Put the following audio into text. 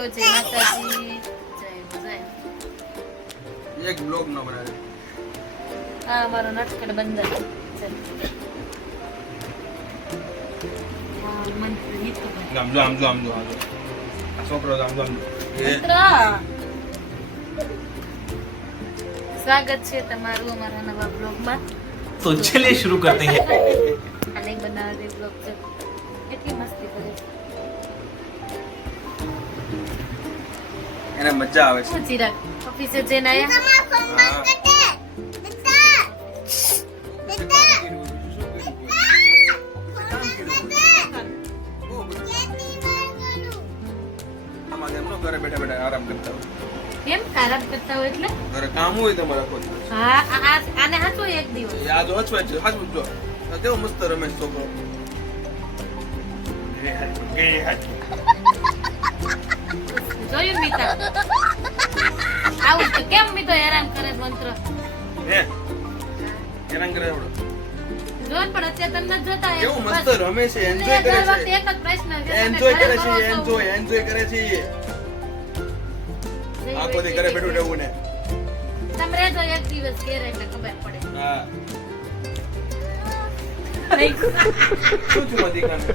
જય માતાજી, જય એક બ્લોગ ન બનાવે. આ અમારો નટખટ બંદર છે. હા, મંત્ર ગીત તો ગાય. આમ જો આ છોકરો આમ જો મંત્ર. સ્વાગત છે તમારું અમારા નવા બ્લોગમાં. तो चलिए शुरू करते हैं. આ નહીં બનાવે બ્લોગ છે. કેટલી મસ્તી કરે છે. એને મજા આવે છે. શું ચિરાગ ઓફિસે જઈને આયા? ઘરે બેઠા બેઠા આરામ કરતા હોય. કેમ આરામ કરતા હોય એટલે? ઘરે કામ હોય તમારા કોઈ. હા, આને હાચો એક દિવસ. આ જો હચવાય છે, હાચવું જો. આ કેવો મસ્ત રમેશ છોકરો. જોયું મીતા? આવું તો કેમ મીતો હેરાન કરે મંત્ર? હે હેરાન કરે એવડો. જોન પણ અત્યારે તમને જોતા હોય. કેવું મસ્ત રમે છે, એન્જોય કરે દર વખતે છે. એક જ પ્રશ્ન છે. એન્જોય કરે છે, એન્જોય કરે છે. આખો દી ઘરે બેઠું રહેવું ને. તમે રહેજો એક દિવસ ઘેર એટલે ખબર પડે. હા. નહીં. શું છું મધિકાને?